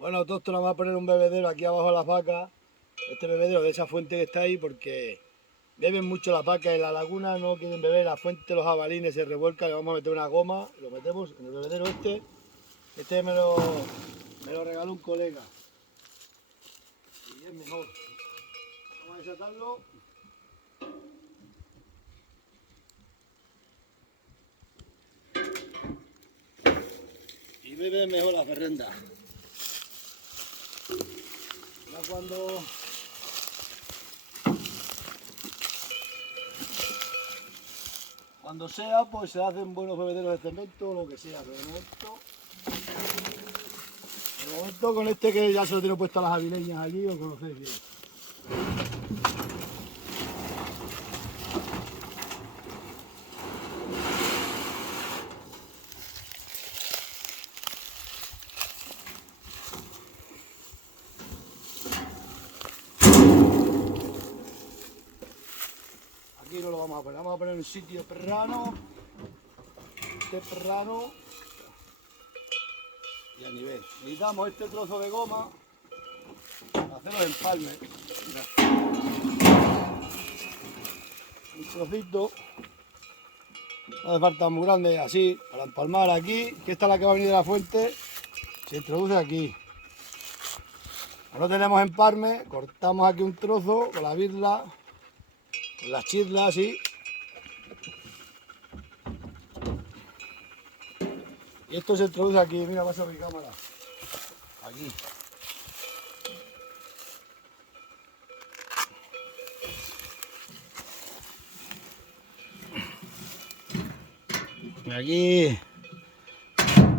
Bueno, autóctona, vamos a poner un bebedero aquí abajo a las vacas. Este bebedero de esa fuente que está ahí, porque beben mucho las vacas en la laguna, no quieren beber, la fuente, los jabalines se revuelcan, le vamos a meter una goma, lo metemos en el bebedero este. Este me lo regaló un colega. Y es mejor. Vamos a desatarlo. Y bebe mejor la ferrenda. Ya cuando sea, pues se hacen buenos bebederos de cemento o lo que sea, pero de momento con este que ya se lo tiene puesto a las avileñas allí, os conocéis bien. Aquí no lo vamos a poner en un sitio plano, y a nivel. Necesitamos este trozo de goma para hacer los empalmes. Mira. Un trocito, no hace falta muy grande, así, para empalmar aquí, que esta es la que va a venir de la fuente, se introduce aquí. Cuando no tenemos empalme, cortamos aquí un trozo con la birla, con las chislas así. Y esto se introduce aquí, mira, paso mi cámara. Aquí.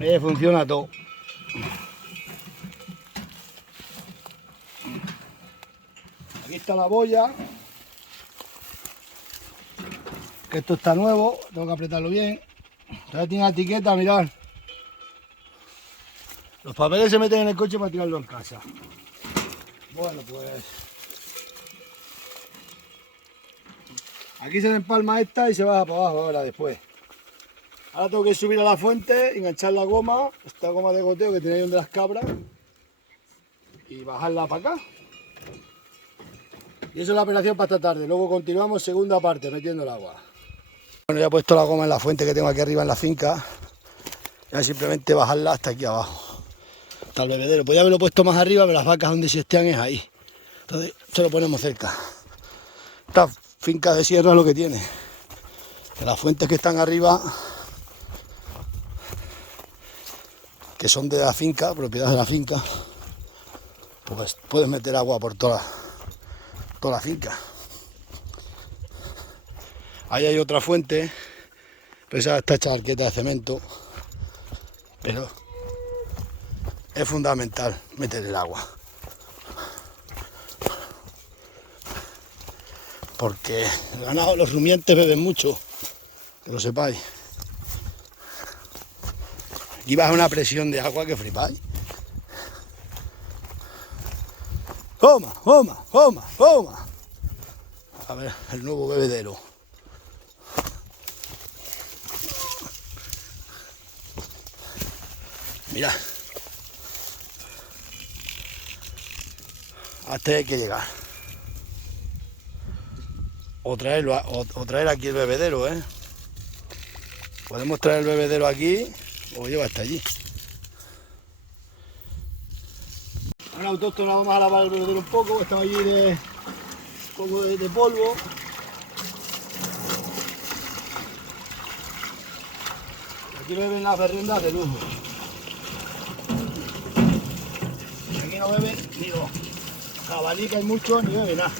Aquí funciona todo. Aquí está la boya. Que esto está nuevo, tengo que apretarlo bien. Todavía tiene la etiqueta, mirad. Los papeles se meten en el coche para tirarlo en casa. Bueno, pues aquí se empalma esta y se baja para abajo ahora después. Ahora tengo que subir a la fuente, enganchar la goma, esta goma de goteo que tiene ahí donde las cabras, y bajarla para acá. Y eso es la operación para esta tarde. Luego continuamos segunda parte, metiendo el agua. Bueno, ya he puesto la goma en la fuente que tengo aquí arriba en la finca. Ya simplemente bajarla hasta aquí abajo. Hasta el bebedero. Pues ya me lo he puesto más arriba, pero las vacas donde se estén es ahí. Entonces se lo ponemos cerca. Esta finca de sierra es lo que tiene. Que las fuentes que están arriba, que son de la finca, propiedad de la finca, pues puedes meter agua por toda la finca. Ahí hay otra fuente, pero esa está hecha de arqueta de cemento, pero es fundamental meter el agua, porque el ganado, los rumiantes beben mucho, que lo sepáis. Aquí baja una presión de agua que flipáis. ¡Toma, toma, toma, toma! A ver, el nuevo bebedero. Mira. Hasta ahí hay que llegar. O traer aquí el bebedero, ¿eh? Podemos traer el bebedero aquí o lleva hasta allí. Ahora autóctona vamos a lavar el bebedero un poco, estaba allí un poco de polvo. Aquí beben las ferrendas de lujo. Aquí no beben ni los jabalí, que hay muchos, ni beben nada.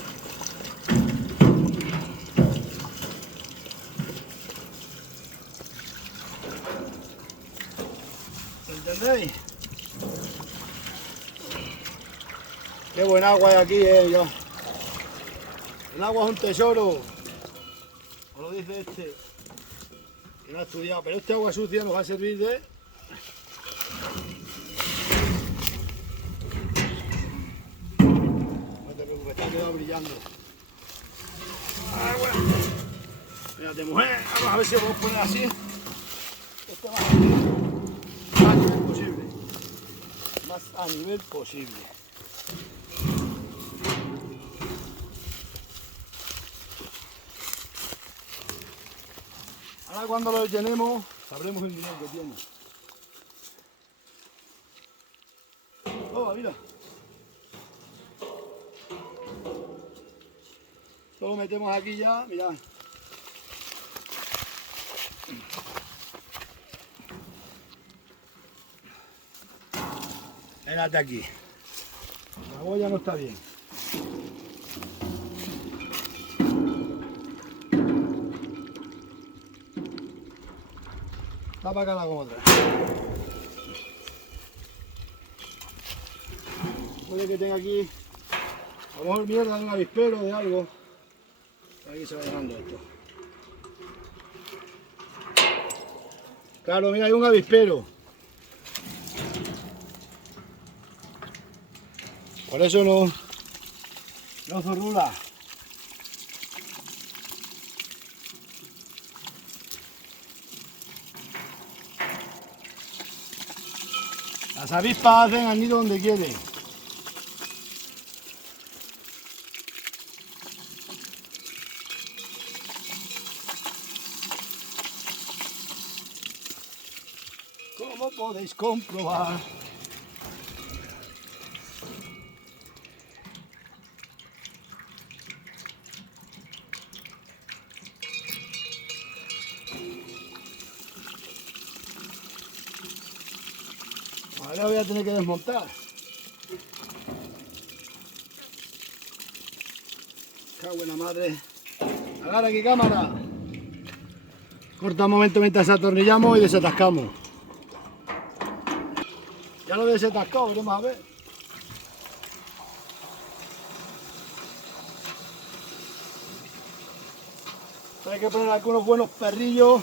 ¿Entendéis? Qué buen agua hay aquí, ya. El agua es un tesoro. O lo dice este, que no ha estudiado. Pero este agua sucia nos va a servir de... No te preocupes, está quedado brillando. Agua. Espérate, mujer, vamos a ver si podemos poner así. Esto va a ser más posible. más a nivel posible. Ahora cuando lo llenemos sabremos el nivel que tiene. Oh, mira. Lo metemos aquí ya, mirad. Espérate aquí. La boya no está bien. Tapa acá la otra. Puede que tenga aquí a lo mejor mierda de un avispero o de algo. Aquí se va llenando esto. Claro, mira, hay un avispero. Por eso no zorrula. Las avispas hacen el nido donde quieren. Como podéis comprobar. Ahora voy a tener que desmontar. Cago en la madre. Agarra aquí, cámara. Corta un momento mientras atornillamos y desatascamos. Ya lo he desatascado, veremos a ver. Hay que poner aquí unos buenos perrillos.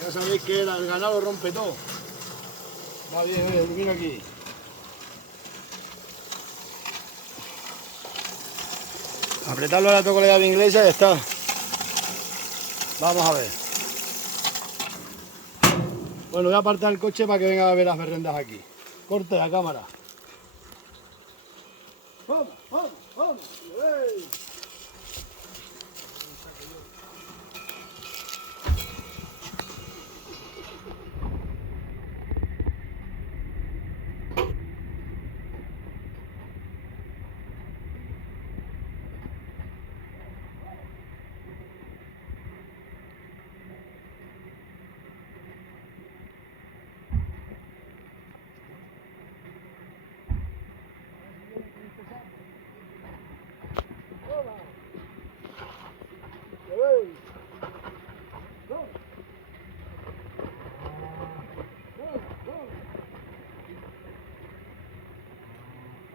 Ya sabéis que el ganado rompe todo. Va bien, mira aquí. Apretarlo a la toco la llave inglesa y ya está. Vamos a ver. Bueno, voy a apartar el coche para que venga a ver las berrendas aquí. Corte la cámara. ¡Vamos, vamos, vamos! ¡Ey!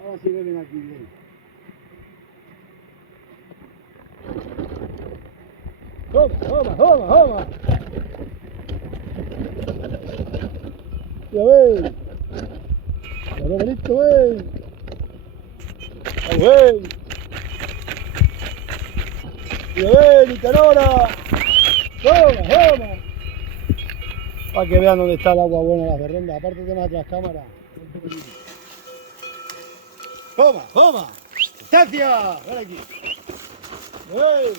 Ahora sí beben aquí bien. ¡Toma, toma, toma, toma! ¡Ya ves! ¡Ya lo bonito, ves! ¡Ya ves! ¡Ya ves, Nicanora! ¡Toma, toma! Para que vean dónde está el agua buena de las berrendas. Aparte tenemos otras cámaras. ¡Toma, toma! ¡Distancia! ¡Ven aquí! ¡Ven!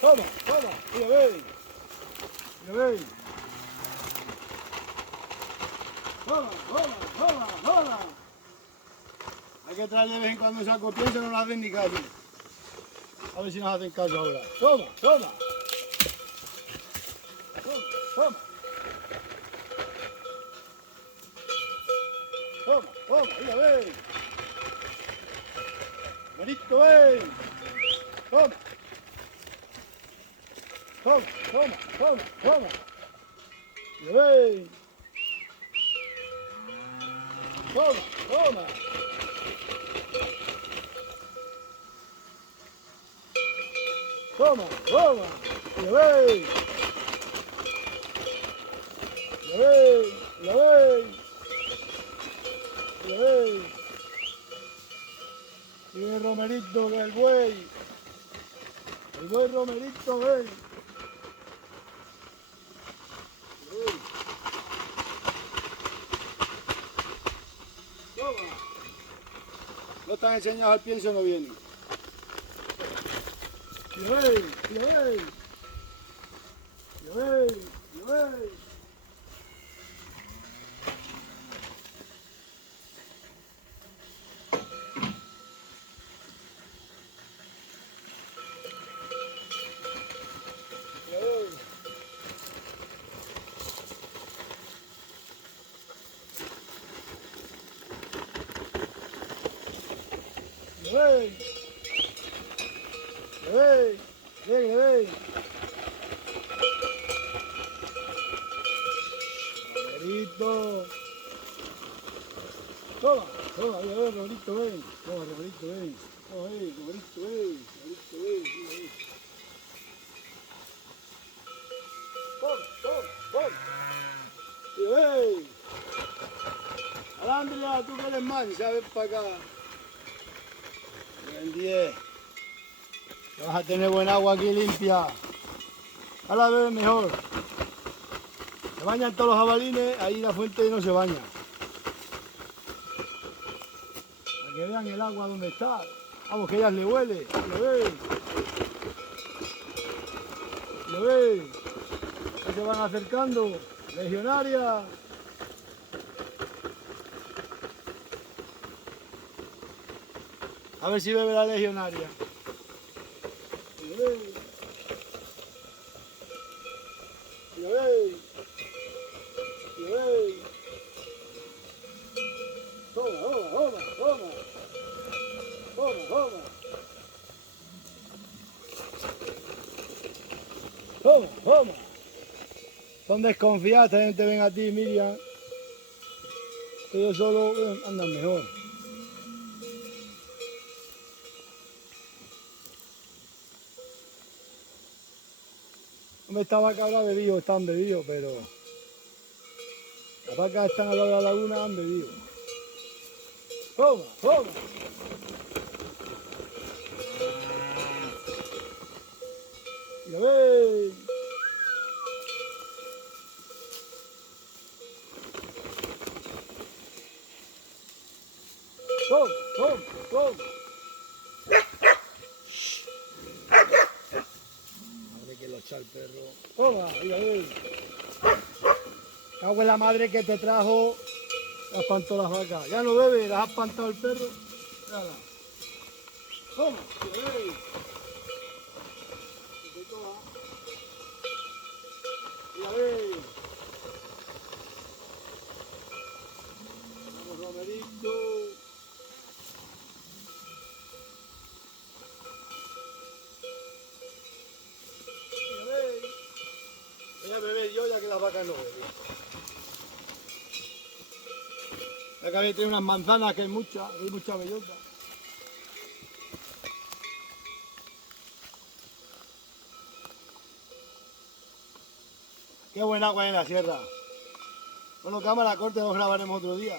¡Toma, toma! ¡Mira, ven! ¡Mira, ven! ¡Toma, toma, toma, toma! Hay que traer de vez en cuando esa copiense, no nos hacen ni caso. A ver si nos hacen caso ahora. ¡Toma, toma! ¡Toma, toma! ¡Toma, toma! ¡Mira, ven! ¡Bonito, ven! ¡Toma! ¡Toma, toma, toma, toma! ¡Mira, ven! ¡Toma, toma! ¡Toma, toma! ¡Mira, ven! ¡Mira, ven! ¡Mira, ven! ¡Mira, ven! ¡Mira el romerito, el buey! ¡El buey romerito, ven! están enseñados al pienso no vienen. ¡Lo veis! ¡Lo veis! ¡Lo veis! ¡Lo veis! ¡Lo veis! ¡Lo veis! ¡Bien, lo veis! ¡Romerito! ¡Toma! ¡Toma! ¡Mira, Romerito, ven! ¡Toma, Romerito, ven! ¡Toma, ven! ¡Romerito, ven! ¡Romerito, ven! ¡Mira, ven! ¡Toma! ¡Toma! ¡Toma! ¡Mira, ven! Alándria, tú que eres mansa, ven para acá. Bien, 10. Vas a tener buen agua aquí limpia. Ahora bebes mejor. Se bañan todos los jabalines, ahí la fuente no se baña. Para que vean el agua donde está. Vamos, que ellas le huele. ¿Lo veis? ¿Lo veis? Que se van acercando. Legionaria. A ver si bebe la legionaria. ¿Lo veis? ¿Lo veis? ¿Lo veis? Toma, toma, toma, toma. Toma, toma. Toma, toma. Son desconfiadas, también te ven a ti, Miriam. Ellos solo andan mejor. Hombre, esta vaca habrá bebido, están bebidos, pero las vacas están al lado de la laguna, han bebido. ¡Toma, toma! ¡Ya veis! ¡Toma, toma, toma! Madre que lo echa el perro. ¡Toma, ya veis! Cago en la madre que te trajo, la espantó las vacas. Ya no bebe, las ha espantado el perro. Mírala. ¡Toma, ya veis! Que te coja. Ya veis. Vamos, Romerito. Ya veis. Voy a beber yo ya que las vacas no beben. Acá tiene unas manzanas que hay mucha bellota. Qué buen agua hay en la sierra. Bueno, cámara corte, nos grabaremos otro día.